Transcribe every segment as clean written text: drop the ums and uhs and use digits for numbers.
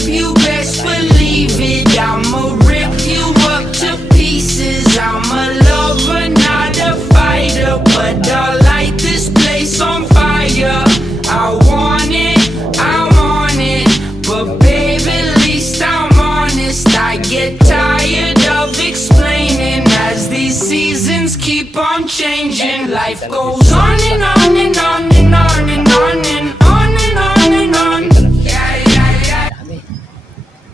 crib, you best believe it. I'ma rip you up to pieces. I'm a lover, not a fighter, but I'll light this place on fire. I want it, I'm on it, but babe, at least I'm honest. I get tired of explaining as these seasons keep on changing. Life goes on and on and on and on and on and on and on and on. Yeah, yeah, yeah. Dami.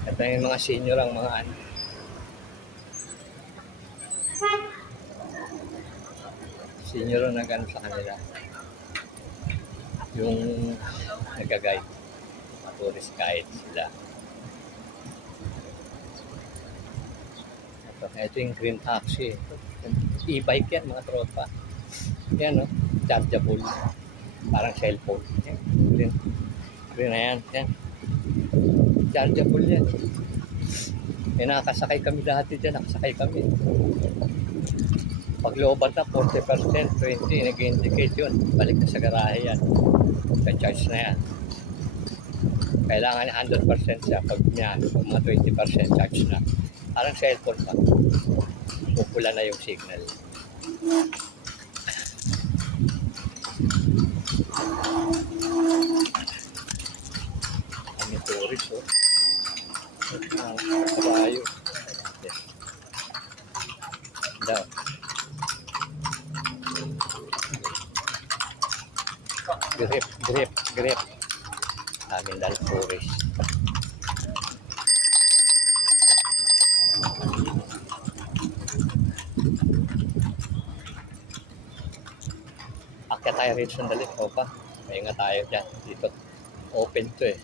Ito yung mga senior ang mga ano. Senior ang nag-ano sa kanila. Yung nag-guide. Tourist guide sila. Ito yung green taxi. E-bike yan mga tropa. Yan no, chargeable. Parang cellphone. Yan. Green na yan. Yan. Chargeable yan. Nakakasakay kami dati dyan. Nakasakay kami. Pag looban na 40%, 20%, nag-indicate yun. Balik na sa garahe yan. Ka-charge na yan. Kailangan 100% siya. Pag yan, mga 20% charge na. Parang cellphone pa. Pupula na yung signal. Kami tourist, oh. Kabayo. Daw. Grip. Amin dahil tourist. Akyat tayo rin sandali. Opa, may nga tayo dyan. Dito, open to eh.